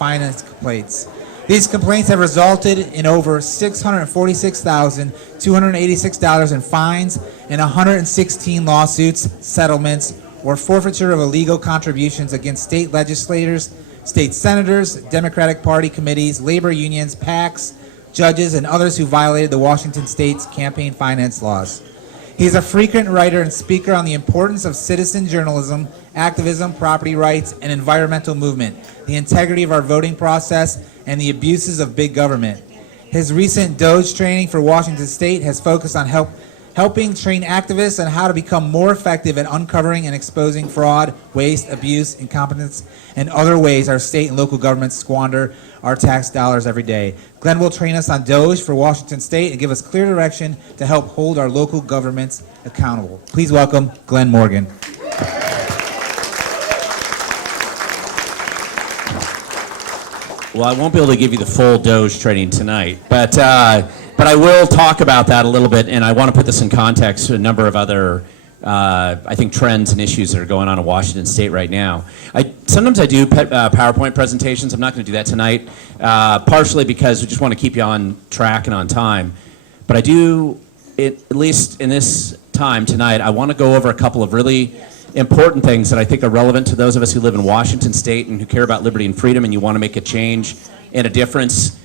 finance complaints. These complaints have resulted in over $646,286 in fines and 116 lawsuits, settlements, or forfeiture of illegal contributions against state legislators, state senators, Democratic Party committees, labor unions, PACs, judges, and others who violated the Washington State's campaign finance laws. He is a frequent writer and speaker on the importance of citizen journalism, activism, property rights, and environmental movement, the integrity of our voting process, and the abuses of big government. His recent DOGE training for Washington State has focused on helping train activists on how to become more effective at uncovering and exposing fraud, waste, abuse, incompetence, and other ways our state and local governments squander our tax dollars every day. Glen will train us on DOGE for Washington State and give us clear direction to help hold our local governments accountable. Please welcome Glen Morgan. Well, I won't be able to give you the full DOGE training tonight, but I will talk about that a little bit, and I want to put this in context to a number of other, I think, trends and issues that are going on in Washington State right now. Sometimes I do PowerPoint presentations. I'm not going to do that tonight, partially because we just want to keep you on track and on time. But I do, at least in this time tonight, I want to go over a couple of really important things that I think are relevant to those of us who live in Washington State and who care about liberty and freedom, and you want to make a change and a difference,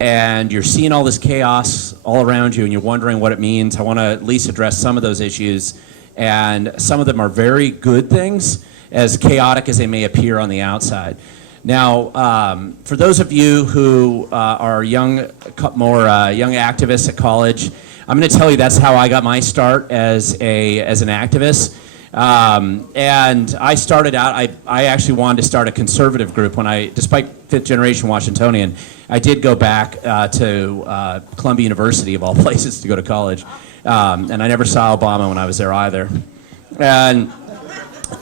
and you're seeing all this chaos all around you and you're wondering what it means. I want to at least address some of those issues, and some of them are very good things, as chaotic as they may appear on the outside. Now, for those of you who are young activists at college, I'm going to tell you that's how I got my start as an activist. And I started out, I actually wanted to start a conservative group despite fifth generation Washingtonian, I did go back to Columbia University, of all places, to go to college. And I never saw Obama when I was there either. And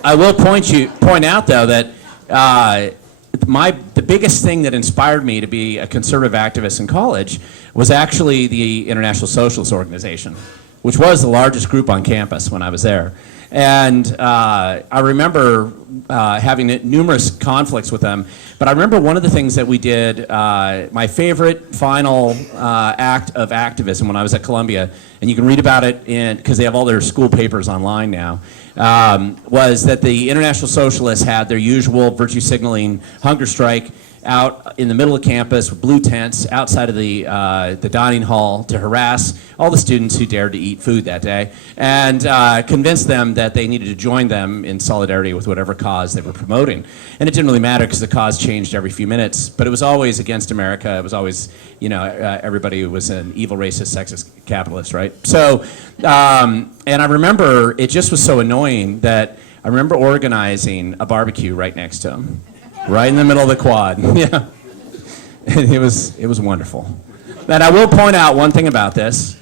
I will point out, though, that the biggest thing that inspired me to be a conservative activist in college was actually the International Socialist Organization, which was the largest group on campus when I was there. And I remember having numerous conflicts with them. But I remember one of the things that we did, my favorite final act of activism when I was at Columbia, and you can read about it because they have all their school papers online now, was that the International Socialists had their usual virtue signaling hunger strike out in the middle of campus with blue tents outside of the dining hall to harass all the students who dared to eat food that day, and convince them that they needed to join them in solidarity with whatever cause they were promoting. And it didn't really matter because the cause changed every few minutes, but it was always against America. It was always, everybody was an evil, racist, sexist capitalist, right? So, and I remember it just was so annoying that I remember organizing a barbecue right next to them. Right in the middle of the quad. Yeah. And it was wonderful. And I will point out one thing about this.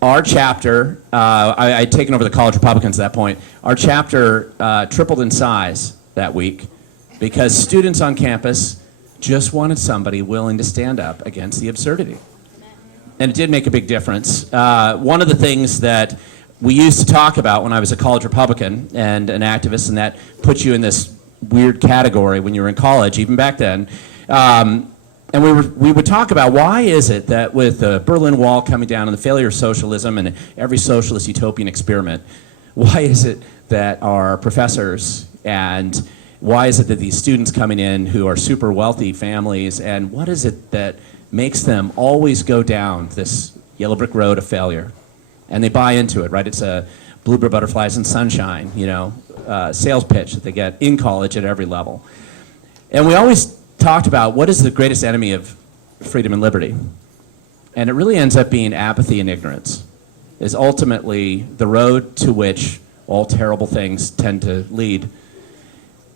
Our chapter, I'd taken over the College Republicans at that point, our chapter tripled in size that week because students on campus just wanted somebody willing to stand up against the absurdity. And it did make a big difference. One of the things that we used to talk about when I was a college Republican and an activist, and that puts you in this weird category when you were in college, even back then. And we would talk about why is it that with the Berlin Wall coming down and the failure of socialism and every socialist utopian experiment, why is it that our professors and why is it that these students coming in who are super wealthy families, and what is it that makes them always go down this yellow brick road of failure? And they buy into it, right? It's a bluebird butterflies and sunshine, sales pitch that they get in college at every level. And we always talked about what is the greatest enemy of freedom and liberty. And it really ends up being apathy and ignorance, is ultimately the road to which all terrible things tend to lead.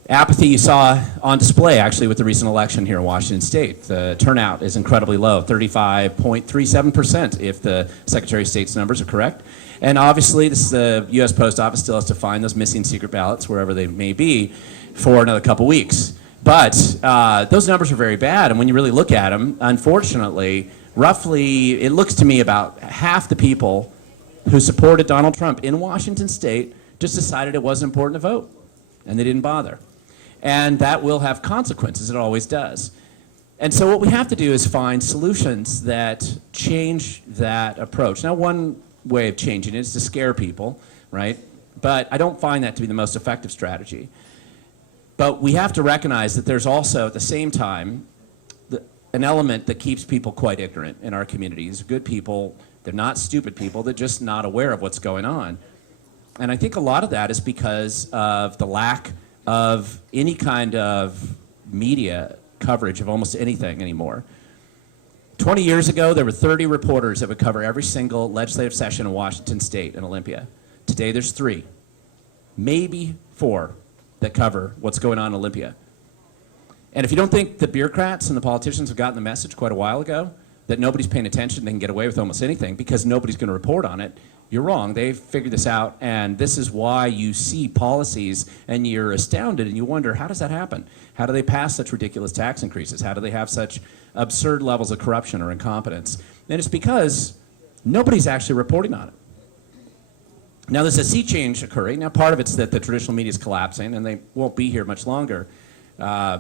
Apathy you saw on display actually with the recent election here in Washington State. The turnout is incredibly low, 35.37% if the Secretary of State's numbers are correct. And obviously the U.S. Post Office still has to find those missing secret ballots wherever they may be for another couple weeks. But those numbers are very bad, and when you really look at them, unfortunately, roughly, it looks to me about half the people who supported Donald Trump in Washington State just decided it wasn't important to vote, and they didn't bother. And that will have consequences, it always does. And so what we have to do is find solutions that change that approach. Now, one way of changing it is to scare people, right? But I don't find that to be the most effective strategy. But we have to recognize that there's also, at the same time, an element that keeps people quite ignorant in our communities. Good people, they're not stupid people, they're just not aware of what's going on. And I think a lot of that is because of the lack of any kind of media coverage of almost anything anymore. 20 years ago, there were 30 reporters that would cover every single legislative session in Washington State and Olympia. Today, there's 3, maybe 4 that cover what's going on in Olympia. And if you don't think the bureaucrats and the politicians have gotten the message quite a while ago that nobody's paying attention, they can get away with almost anything because nobody's going to report on it, you're wrong. They've figured this out, and this is why you see policies and you're astounded and you wonder, how does that happen? How do they pass such ridiculous tax increases? How do they have such absurd levels of corruption or incompetence? And it's because nobody's actually reporting on it. Now, there's a sea change occurring. Now, part of it's that the traditional media is collapsing, and they won't be here much longer. I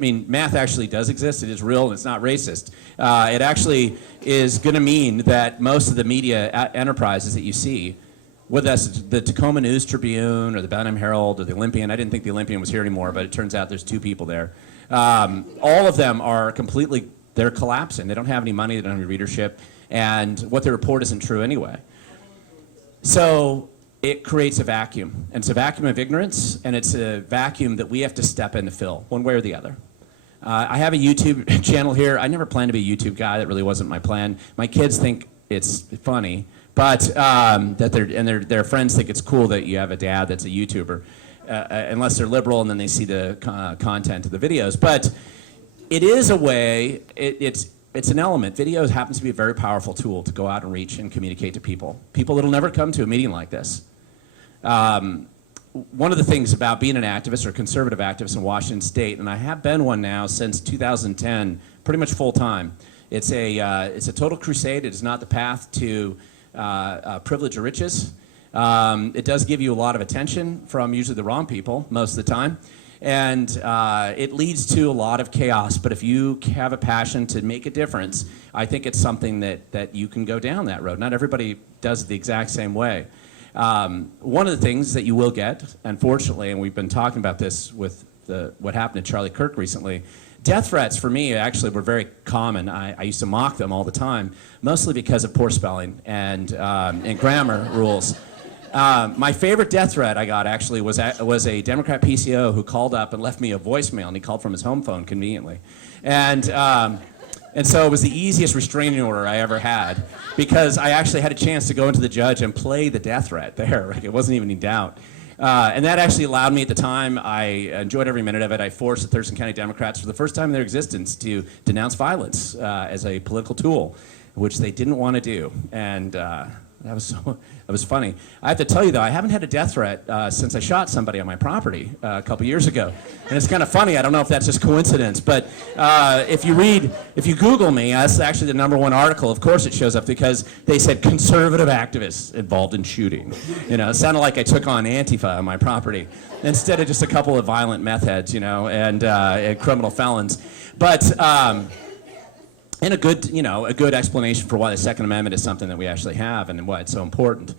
mean, math actually does exist. It is real, and it's not racist. It actually is going to mean that most of the media enterprises that you see, whether that's the Tacoma News Tribune or the Bellingham Herald or the Olympian — I didn't think the Olympian was here anymore, but it turns out there's 2 people there. All of them are they're collapsing. They don't have any money, they don't have any readership, and what they report isn't true anyway. So it creates a vacuum, and it's a vacuum of ignorance, and it's a vacuum that we have to step in to fill, one way or the other. I have a YouTube channel here. I never planned to be a YouTube guy. That really wasn't my plan. My kids think it's funny, but their friends think it's cool that you have a dad that's a YouTuber, unless they're liberal and then they see the content of the videos. But it is a way. It's an element. Video happens to be a very powerful tool to go out and reach and communicate to people that'll never come to a meeting like this. One of the things about being an activist or conservative activist in Washington State, and I have been one now since 2010, pretty much full time. It's a total crusade. It is not the path to privilege or riches. It does give you a lot of attention from usually the wrong people most of the time. And it leads to a lot of chaos, but if you have a passion to make a difference, I think it's something that you can go down that road. Not everybody does it the exact same way. One of the things that you will get, unfortunately, and we've been talking about this with what happened to Charlie Kirk recently, death threats for me actually were very common. I used to mock them all the time, mostly because of poor spelling and grammar rules. My favorite death threat I got actually was a Democrat PCO who called up and left me a voicemail, and he called from his home phone conveniently. And so it was the easiest restraining order I ever had, because I actually had a chance to go into the judge and play the death threat there. Like, it wasn't even in doubt. And that actually allowed me at the time — I enjoyed every minute of it — I forced the Thurston County Democrats for the first time in their existence to denounce violence as a political tool, which they didn't want to do. And that was funny. I have to tell you, though, I haven't had a death threat since I shot somebody on my property a couple years ago. And it's kind of funny. I don't know if that's just coincidence, but if you Google me, that's actually the #1 article. Of course it shows up, because they said conservative activists involved in shooting. You know, it sounded like I took on Antifa on my property instead of just a couple of violent meth heads, and criminal felons. But and a good explanation for why the Second Amendment is something that we actually have and why it's so important.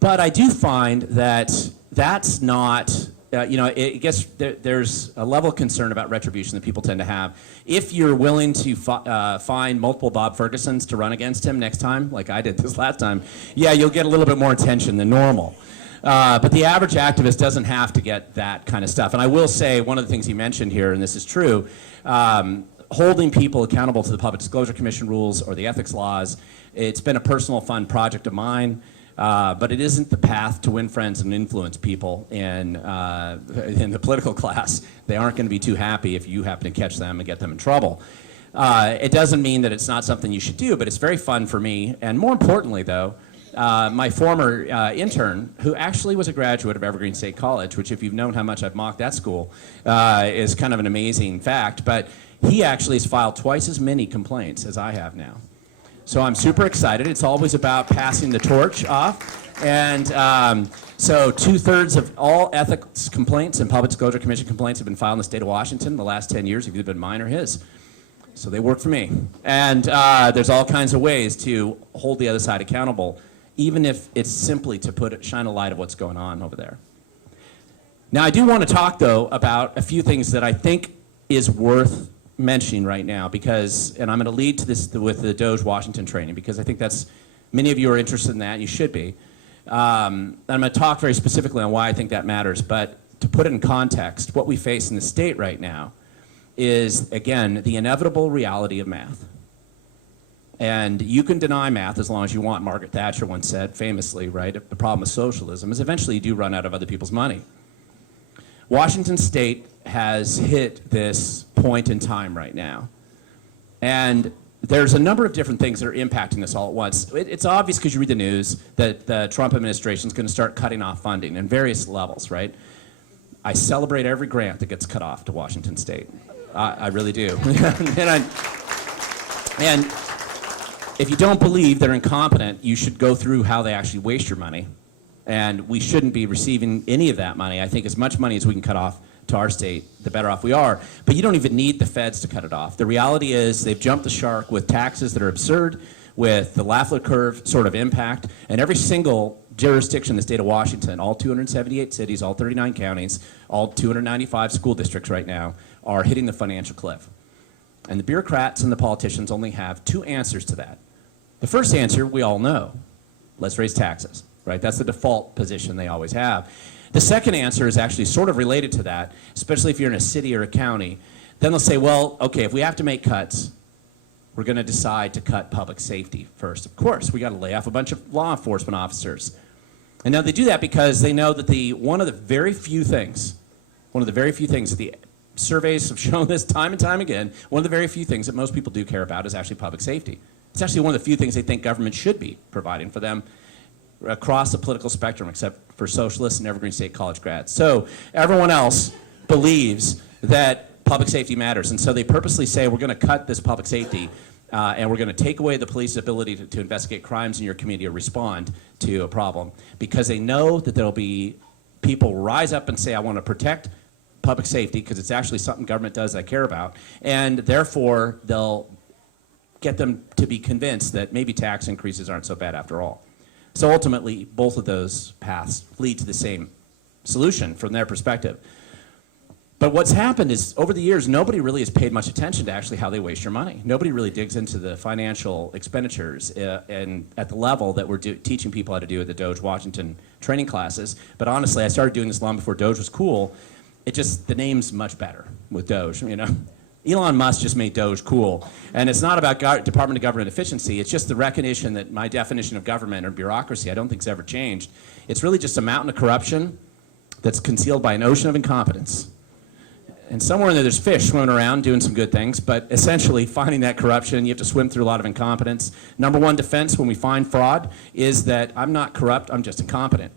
But I do find that that's not, there's a level of concern about retribution that people tend to have. If you're willing to find multiple Bob Fergusons to run against him next time, like I did this last time, yeah, you'll get a little bit more attention than normal. But the average activist doesn't have to get that kind of stuff. And I will say, one of the things you mentioned here, and this is true, holding people accountable to the Public Disclosure Commission rules or the ethics laws, it's been a personal fun project of mine, but it isn't the path to win friends and influence people in the political class. They aren't going to be too happy if you happen to catch them and get them in trouble. It doesn't mean that it's not something you should do, but it's very fun for me. And more importantly, though, my former intern, who actually was a graduate of Evergreen State College, which, if you've known how much I've mocked that school, is kind of an amazing fact, but he actually has filed twice as many complaints as I have now. So I'm super excited. It's always about passing the torch off. And so 2/3 of all ethics complaints and Public Disclosure Commission complaints have been filed in the state of Washington in the last 10 years. Have either been mine or his. So they work for me. And there's all kinds of ways to hold the other side accountable, even if it's simply to shine a light of what's going on over there. Now, I do want to talk, though, about a few things that I think is worth mentioning right now, because, and I'm going to lead to this with the Doge Washington training, because I think that's, many of you are interested in that, and you should be. And I'm going to talk very specifically on why I think that matters, but to put it in context, what we face in the state right now is, again, the inevitable reality of math. And you can deny math as long as you want. Margaret Thatcher once said, famously, right, the problem with socialism is eventually you do run out of other people's money. Washington State has hit this point in time right now. And there's a number of different things that are impacting this all at once. It's obvious because you read the news that the Trump administration is going to start cutting off funding in various levels, right? I celebrate every grant that gets cut off to Washington State. I really do. and if you don't believe they're incompetent, you should go through how they actually waste your money. And we shouldn't be receiving any of that money. I think as much money as we can cut off to our state, the better off we are. But you don't even need the feds to cut it off. The reality is they've jumped the shark with taxes that are absurd, with the Lafleur curve sort of impact, and every single jurisdiction in the state of Washington, all 278 cities, all 39 counties, all 295 school districts right now, are hitting the financial cliff. And the bureaucrats and the politicians only have two answers to that. The first answer, we all know. Let's raise taxes, right? That's the default position they always have. The second answer is actually sort of related to that, especially if you're in a city or a county. Then they'll say, well, okay, if we have to make cuts, we're going to decide to cut public safety first. Of course, we got to lay off a bunch of law enforcement officers. And now they do that because they know that one of the very few things, the surveys have shown this time and time again, one of the very few things that most people do care about is actually public safety. It's actually one of the few things they think government should be providing for them across the political spectrum, except for socialists and Evergreen State College grads. So everyone else believes that public safety matters, and so they purposely say we're going to cut this public safety and we're going to take away the police's ability to investigate crimes in your community or respond to a problem, because they know that there'll be people rise up and say, I want to protect public safety because it's actually something government does I care about, and therefore they'll get them to be convinced that maybe tax increases aren't so bad after all. So ultimately, both of those paths lead to the same solution from their perspective. But what's happened is, over the years, nobody really has paid much attention to actually how they waste your money. Nobody really digs into the financial expenditures and at the level that we're teaching people how to do at the Doge Washington training classes. But honestly, I started doing this long before Doge was cool. The name's much better with Doge, you know. Elon Musk just made Doge cool. And it's not about Department of Government efficiency. It's just the recognition that my definition of government or bureaucracy, I don't think has ever changed. It's really just a mountain of corruption that's concealed by an ocean of incompetence. And somewhere in there, there's fish swimming around doing some good things, but essentially finding that corruption, you have to swim through a lot of incompetence. Number one defense when we find fraud is that I'm not corrupt, I'm just incompetent.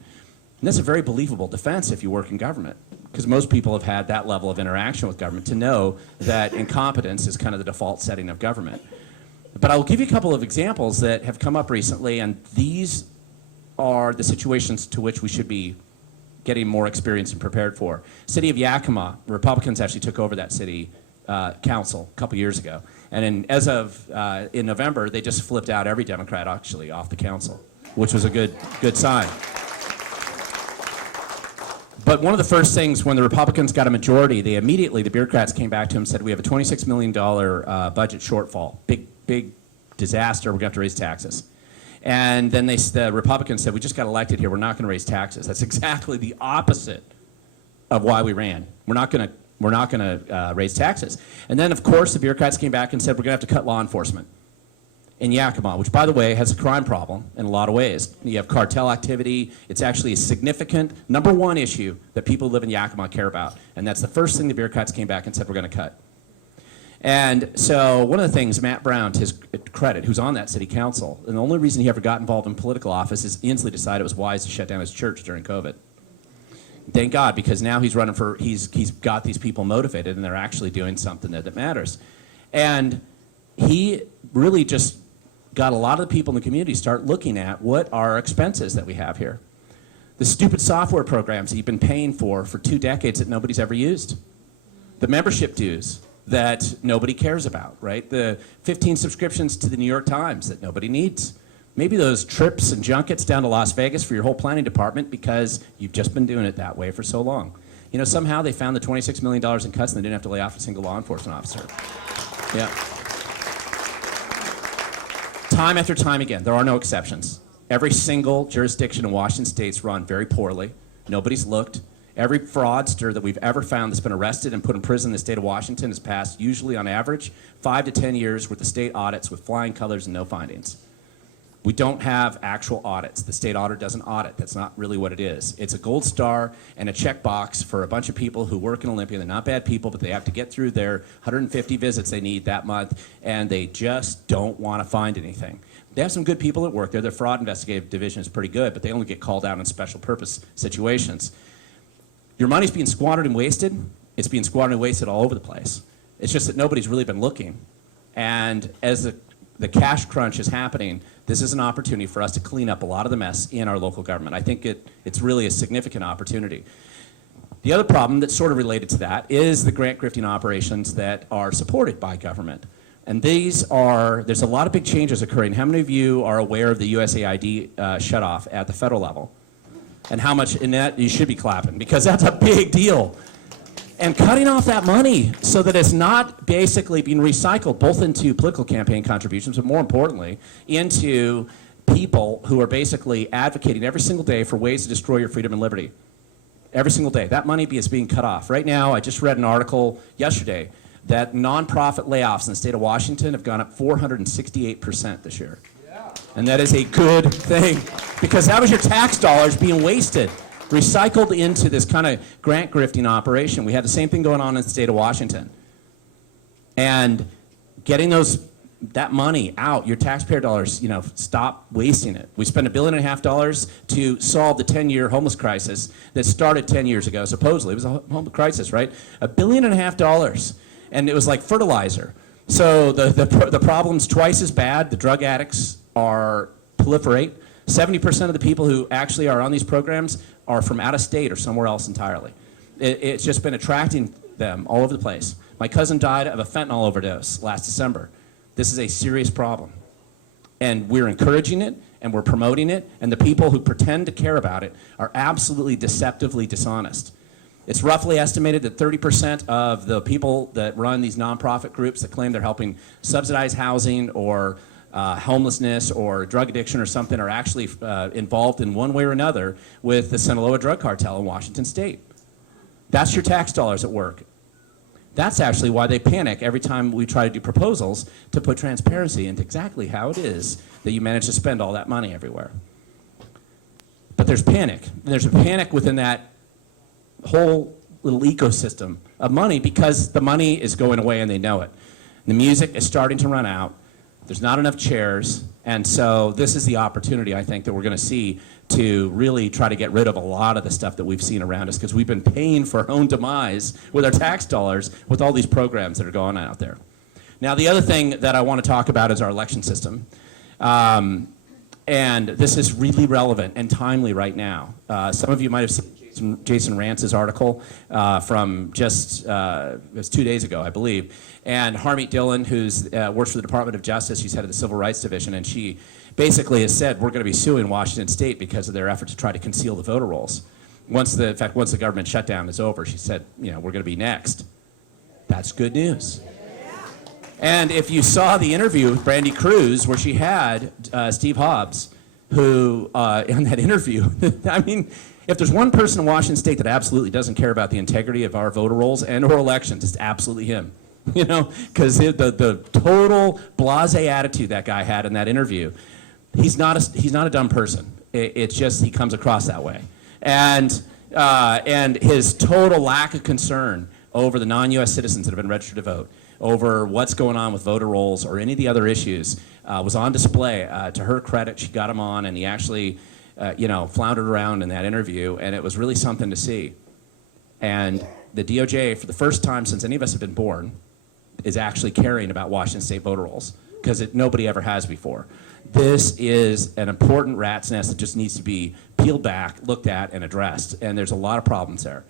And that's a very believable defense if you work in government, because most people have had that level of interaction with government to know that incompetence is kind of the default setting of government. But I'll give you a couple of examples that have come up recently, and these are the situations to which we should be getting more experience and prepared for. City of Yakima, Republicans actually took over that city council a couple years ago. And as of in November, they just flipped out every Democrat actually off the council, which was a good sign. But one of the first things, when the Republicans got a majority, the bureaucrats came back to him and said, we have a $26 million budget shortfall, big disaster, we're going to have to raise taxes. And then the Republicans said, we just got elected here, we're not going to raise taxes. That's exactly the opposite of why we ran. We're not going to raise taxes. And then, of course, the bureaucrats came back and said, we're going to have to cut law enforcement in Yakima, which, by the way, has a crime problem in a lot of ways. You have cartel activity. It's actually a significant number one issue that people who live in Yakima care about. And that's the first thing the bureaucrats came back and said, we're going to cut. And so one of the things, Matt Brown, to his credit, who's on that city council, and the only reason he ever got involved in political office is Inslee decided it was wise to shut down his church during COVID. Thank God, because now he's running for, he's got these people motivated and they're actually doing something that matters. And he really just got a lot of the people in the community start looking at what are expenses that we have here. The stupid software programs that you've been paying for 2 decades that nobody's ever used. The membership dues that nobody cares about, right? The 15 subscriptions to the New York Times that nobody needs. Maybe those trips and junkets down to Las Vegas for your whole planning department because you've just been doing it that way for so long. You know, somehow they found the $26 million in cuts and they didn't have to lay off a single law enforcement officer. Yeah. Time after time again, there are no exceptions. Every single jurisdiction in Washington state's run very poorly. Nobody's looked. Every fraudster that we've ever found that's been arrested and put in prison in the state of Washington has passed, usually on average, 5 to 10 years worth of state audits with flying colors and no findings. We don't have actual audits. The state auditor doesn't audit. That's not really what it is. It's a gold star and a checkbox for a bunch of people who work in Olympia. They're not bad people, but they have to get through their 150 visits they need that month, and they just don't want to find anything. They have some good people that work there. Their fraud investigative division is pretty good, but they only get called out in special purpose situations. Your money's being squandered and wasted. It's being squandered and wasted all over the place. It's just that nobody's really been looking. And as the cash crunch is happening, this is an opportunity for us to clean up a lot of the mess in our local government. I think it's really a significant opportunity. The other problem that's sort of related to that is the grant grifting operations that are supported by government. And there's a lot of big changes occurring. How many of you are aware of the USAID shutoff at the federal level? And how much in that you should be clapping, because that's a big deal. And cutting off that money so that it's not basically being recycled both into political campaign contributions, but more importantly, into people who are basically advocating every single day for ways to destroy your freedom and liberty. Every single day. That money is being cut off. Right now, I just read an article yesterday that nonprofit layoffs in the state of Washington have gone up 468% this year. And that is a good thing, because that was your tax dollars being wasted, recycled into this kind of grant grifting operation. We had the same thing going on in the state of Washington. And getting that money out, your taxpayer dollars, stop wasting it. We spent $1.5 billion to solve the 10-year homeless crisis that started 10 years ago, supposedly. It was a homeless crisis, right? $1.5 billion. And it was like fertilizer. So the problem's twice as bad. The drug addicts are proliferate. 70% of the people who actually are on these programs are from out of state or somewhere else entirely. It's just been attracting them all over the place. My cousin died of a fentanyl overdose last December. This is a serious problem. And we're encouraging it, and we're promoting it, and the people who pretend to care about it are absolutely deceptively dishonest. It's roughly estimated that 30% of the people that run these nonprofit groups that claim they're helping subsidize housing or homelessness or drug addiction or something are actually involved in one way or another with the Sinaloa drug cartel in Washington state. That's your tax dollars at work. That's actually why they panic every time we try to do proposals to put transparency into exactly how it is that you manage to spend all that money everywhere. But there's panic. And there's a panic within that whole little ecosystem of money because the money is going away and they know it. The music is starting to run out. There's not enough chairs, and so this is the opportunity, I think, that we're going to see to really try to get rid of a lot of the stuff that we've seen around us, because we've been paying for our own demise with our tax dollars with all these programs that are going on out there. Now, the other thing that I want to talk about is our election system. And this is really relevant and timely right now. Some of you might have seen Jason Rance's article from just it was 2 days ago, I believe. And Harmeet Dillon, who works for the Department of Justice, she's head of the Civil Rights Division, and she basically has said we're going to be suing Washington State because of their effort to try to conceal the voter rolls. Once the government shutdown is over, she said, we're going to be next. That's good news. And if you saw the interview with Brandy Cruz, where she had Steve Hobbs, who in that interview, I mean, if there's one person in Washington State that absolutely doesn't care about the integrity of our voter rolls and or elections, it's absolutely him. Because the total blasé attitude that guy had in that interview, he's not a dumb person. It's just he comes across that way, and his total lack of concern over the non-U.S. citizens that have been registered to vote, over what's going on with voter rolls or any of the other issues, was on display. To her credit, she got him on, and he actually floundered around in that interview, and it was really something to see. And the DOJ, for the first time since any of us have been born, is actually caring about Washington State voter rolls. because nobody ever has before. This is an important rat's nest that just needs to be peeled back, looked at, and addressed, and there's a lot of problems there.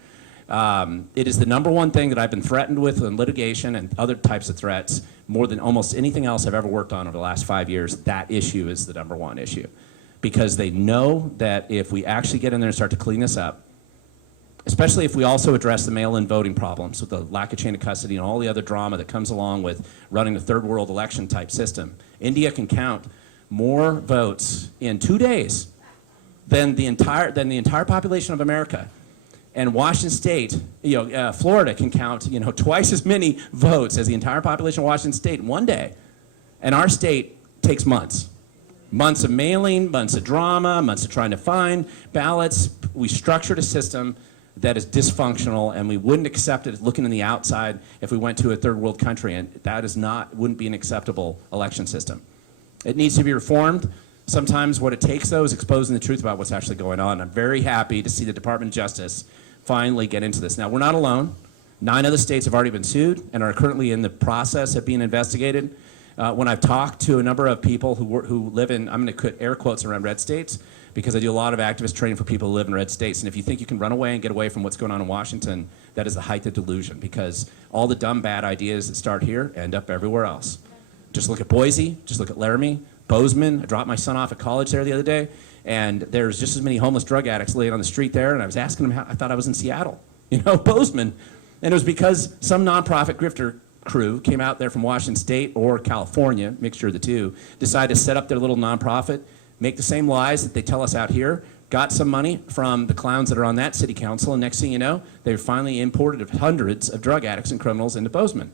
It is the number one thing that I've been threatened with in litigation and other types of threats more than almost anything else I've ever worked on over the last 5 years. That issue is the number one issue, because they know that if we actually get in there and start to clean this up, especially if we also address the mail-in voting problems with the lack of chain of custody and all the other drama that comes along with running the third world election type system. India can count more votes in 2 days than the entire population of America. And Washington State, Florida can count, twice as many votes as the entire population of Washington State in 1 day. And our state takes months. Months of mailing, months of drama, months of trying to find ballots. We structured a system that is dysfunctional, and we wouldn't accept it looking in the outside if we went to a third world country, and that wouldn't be an acceptable election system. It needs to be reformed. Sometimes what it takes, though, is exposing the truth about what's actually going on. I'm very happy to see the Department of Justice finally get into this. Now, we're not alone. 9 other states have already been sued and are currently in the process of being investigated. When I've talked to a number of people who live in, I'm going to put air quotes around red states, because I do a lot of activist training for people who live in red states. And if you think you can run away and get away from what's going on in Washington, that is the height of delusion, because all the dumb, bad ideas that start here end up everywhere else. Just look at Boise, just look at Laramie, Bozeman. I dropped my son off at college there the other day, and there's just as many homeless drug addicts laying on the street there, and I was asking them how I thought I was in Seattle, Bozeman. And it was because some nonprofit grifter crew came out there from Washington State or California, mixture of the two, decided to set up their little nonprofit, make the same lies that they tell us out here, got some money from the clowns that are on that city council, and next thing you know, they've finally imported hundreds of drug addicts and criminals into Bozeman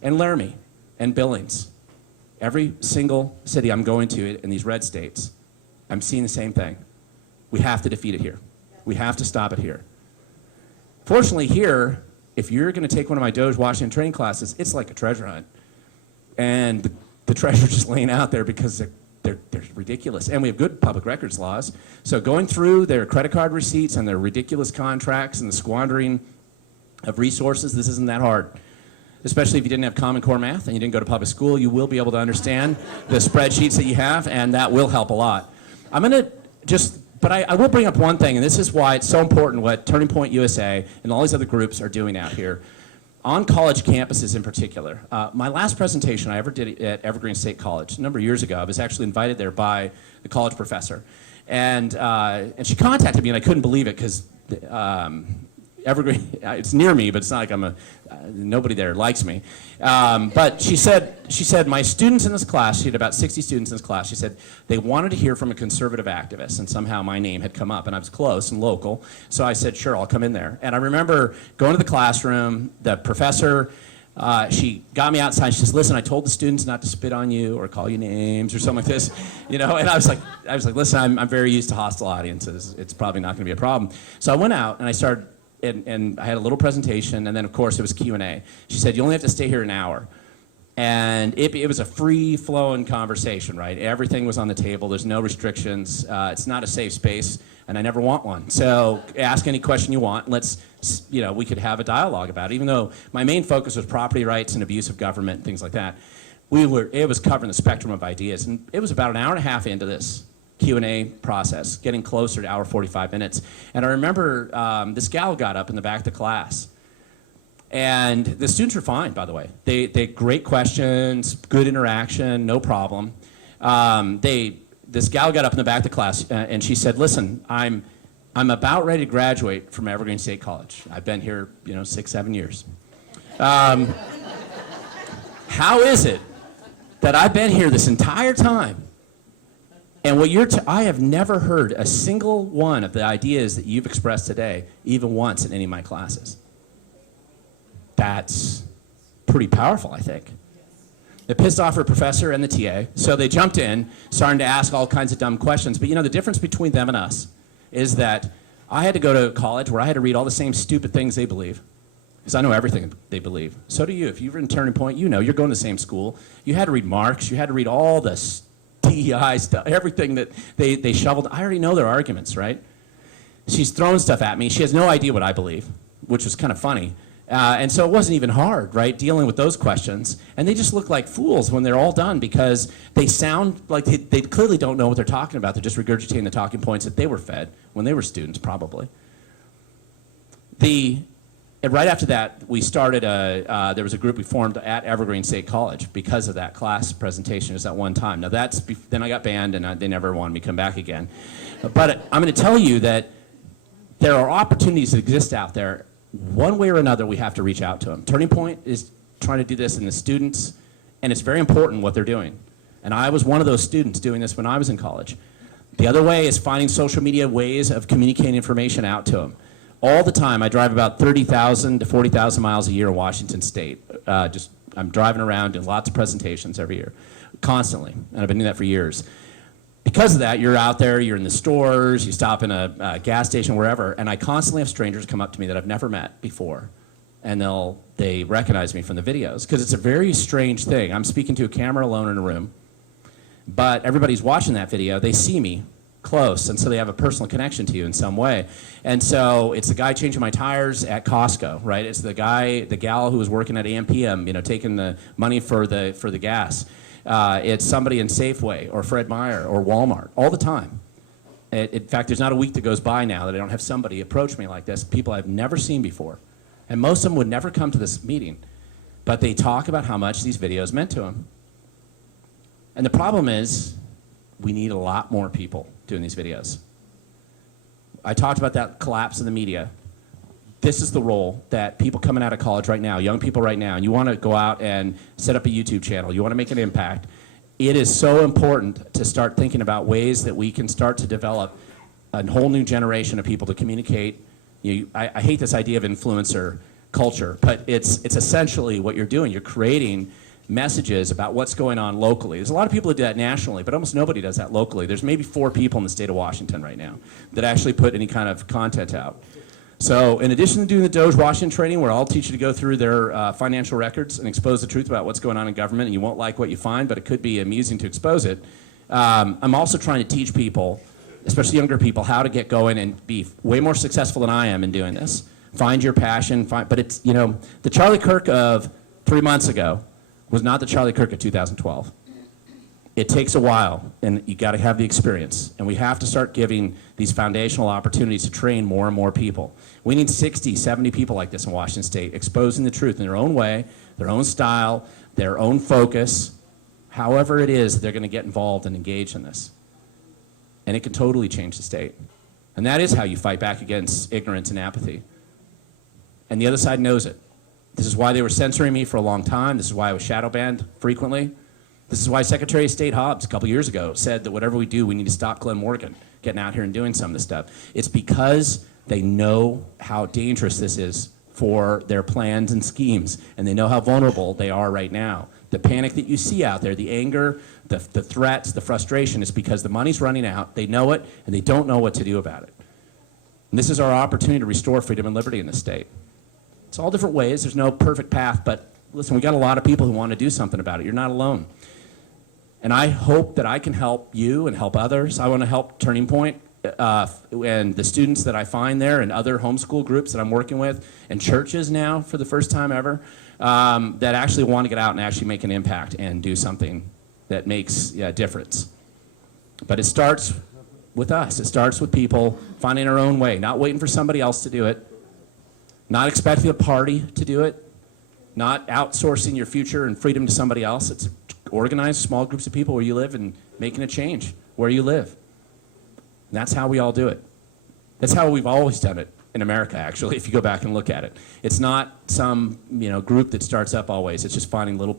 and Laramie and Billings. Every single city I'm going to in these red states, I'm seeing the same thing. We have to defeat it here. We have to stop it here. Fortunately here, if you're going to take one of my Doge Washington training classes, it's like a treasure hunt. And the treasure's just laying out there because they're ridiculous. And we have good public records laws. So going through their credit card receipts and their ridiculous contracts and the squandering of resources, this isn't that hard. Especially if you didn't have Common Core math and you didn't go to public school, you will be able to understand the spreadsheets that you have, and that will help a lot. But I will bring up one thing, and this is why it's so important what Turning Point USA and all these other groups are doing out here on college campuses in particular. My last presentation I ever did at Evergreen State College a number of years ago, I was actually invited there by the college professor. And she contacted me, and I couldn't believe it because Evergreen, it's near me, but it's not like nobody there likes me. But she said, my students in this class, she had about 60 students in this class, she said they wanted to hear from a conservative activist, and somehow my name had come up, and I was close and local, so I said, sure, I'll come in there. And I remember going to the classroom, the professor, she got me outside, she says, listen, I told the students not to spit on you or call you names or something like this, and I was like, listen, I'm very used to hostile audiences, it's probably not gonna be a problem. So I went out and I started, and I had a little presentation, and then of course it was Q&A. She said, you only have to stay here an hour. And it was a free-flowing conversation, right? Everything was on the table, there's no restrictions, it's not a safe space, and I never want one. So ask any question you want, we could have a dialogue about it, even though my main focus was property rights and abuse of government and things like that. It was covering the spectrum of ideas, and it was about an hour and a half into this Q&A process, getting closer to hour 45 minutes. And I remember this gal got up in the back of the class. And the students were fine, by the way. They great questions, good interaction, no problem. This gal got up in the back of the class and she said, listen, I'm about ready to graduate from Evergreen State College. I've been here, 6-7 years. How is it that I've been here this entire time, and I have never heard a single one of the ideas that you've expressed today, even once in any of my classes? That's pretty powerful, I think. It pissed off her professor and the TA, so they jumped in, starting to ask all kinds of dumb questions. But the difference between them and us is that I had to go to college where I had to read all the same stupid things they believe, because I know everything they believe. So do you. If you've written Turning Point, you're going to the same school. You had to read Marx, you had to read all this DEI stuff, everything that they shoveled. I already know their arguments, right? She's throwing stuff at me. She has no idea what I believe, which was kind of funny. And so it wasn't even hard, right, dealing with those questions. And they just look like fools when they're all done because they sound like they clearly don't know what they're talking about. They're just regurgitating the talking points that they were fed when they were students, probably. And right after that, we started there was a group we formed at Evergreen State College because of that class presentation just that one time. Now then I got banned and they never wanted me to come back again. But I'm going to tell you that there are opportunities that exist out there. One way or another, we have to reach out to them. Turning Point is trying to do this in the students, and it's very important what they're doing. And I was one of those students doing this when I was in college. The other way is finding social media ways of communicating information out to them. All the time, I drive about 30,000 to 40,000 miles a year in Washington State. I'm driving around doing lots of presentations every year, constantly, and I've been doing that for years. Because of that, you're out there, you're in the stores, you stop in a gas station, wherever, and I constantly have strangers come up to me that I've never met before, and they recognize me from the videos, because it's a very strange thing. I'm speaking to a camera alone in a room, but everybody's watching that video, they see me close, and so they have a personal connection to you in some way. And so it's the guy changing my tires at Costco, right? It's the gal who was working at AMPM, taking the money for the gas. It's somebody in Safeway or Fred Meyer or Walmart all the time. In fact, there's not a week that goes by now that I don't have somebody approach me like this, people I've never seen before. And most of them would never come to this meeting, but they talk about how much these videos meant to them. And the problem is, we need a lot more people doing these videos. I talked about that collapse in the media. This is the role that people coming out of college right now, young people right now, and you want to go out and set up a YouTube channel, you want to make an impact, it is so important to start thinking about ways that we can start to develop a whole new generation of people to communicate. I hate this idea of influencer culture, but it's essentially what you're doing. You're creating messages about what's going on locally. There's a lot of people that do that nationally, but almost nobody does that locally. There's maybe 4 people in the state of Washington right now that actually put any kind of content out. So in addition to doing the Doge Washington training, where I'll teach you to go through their financial records and expose the truth about what's going on in government, and you won't like what you find, but it could be amusing to expose it, I'm also trying to teach people, especially younger people, how to get going and be way more successful than I am in doing this. Find your passion, but it's, the Charlie Kirk of 3 months ago was not the Charlie Kirk of 2012. It takes a while, and you got to have the experience. And we have to start giving these foundational opportunities to train more and more people. We need 60, 70 people like this in Washington State, exposing the truth in their own way, their own style, their own focus, however it is they're going to get involved and engage in this. And it can totally change the state. And that is how you fight back against ignorance and apathy. And the other side knows it. This is why they were censoring me for a long time. This is why I was shadow banned frequently. This is why Secretary of State Hobbs a couple years ago said that whatever we do, we need to stop Glen Morgan getting out here and doing some of this stuff. It's because they know how dangerous this is for their plans and schemes, and they know how vulnerable they are right now. The panic that you see out there, the anger, the threats, the frustration is because the money's running out, they know it, and they don't know what to do about it. And this is our opportunity to restore freedom and liberty in this state. It's all different ways, there's no perfect path, but listen, we got a lot of people who want to do something about it. You're not alone. And I hope that I can help you and help others. I want to help Turning Point and the students that I find there and other homeschool groups that I'm working with and churches now for the first time ever that actually want to get out and actually make an impact and do something that makes a difference. But it starts with us. It starts with people finding our own way, not waiting for somebody else to do it, not expecting a party to do it, not outsourcing your future and freedom to somebody else. It's organize small groups of people where you live and making a change where you live. And that's how we all do it. That's how we've always done it in America, actually, if you go back and look at it. It's not some group that starts up always. It's just finding little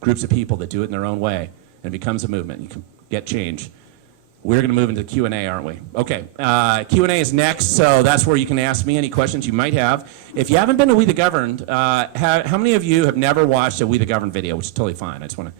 groups of people that do it in their own way, and it becomes a movement. You can get change. We're going to move into Q&A, aren't we? Okay, Q&A is next, so that's where you can ask me any questions you might have. If you haven't been to We the Governed, how many of you have never watched a We the Governed video, which is totally fine. I just want to...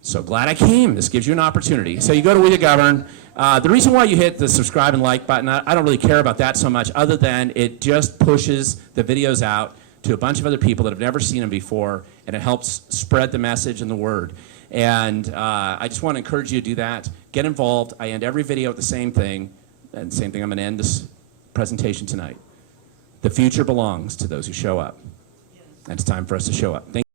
So glad I came. This gives you an opportunity. So you go to We the Govern. The reason why you hit the subscribe and like button, I don't really care about that so much, other than it just pushes the videos out to a bunch of other people that have never seen them before, and it helps spread the message and the word. And I just want to encourage you to do that. Get involved. I end every video with the same thing, and same thing I'm going to end this presentation tonight. The future belongs to those who show up. And it's time for us to show up. Thank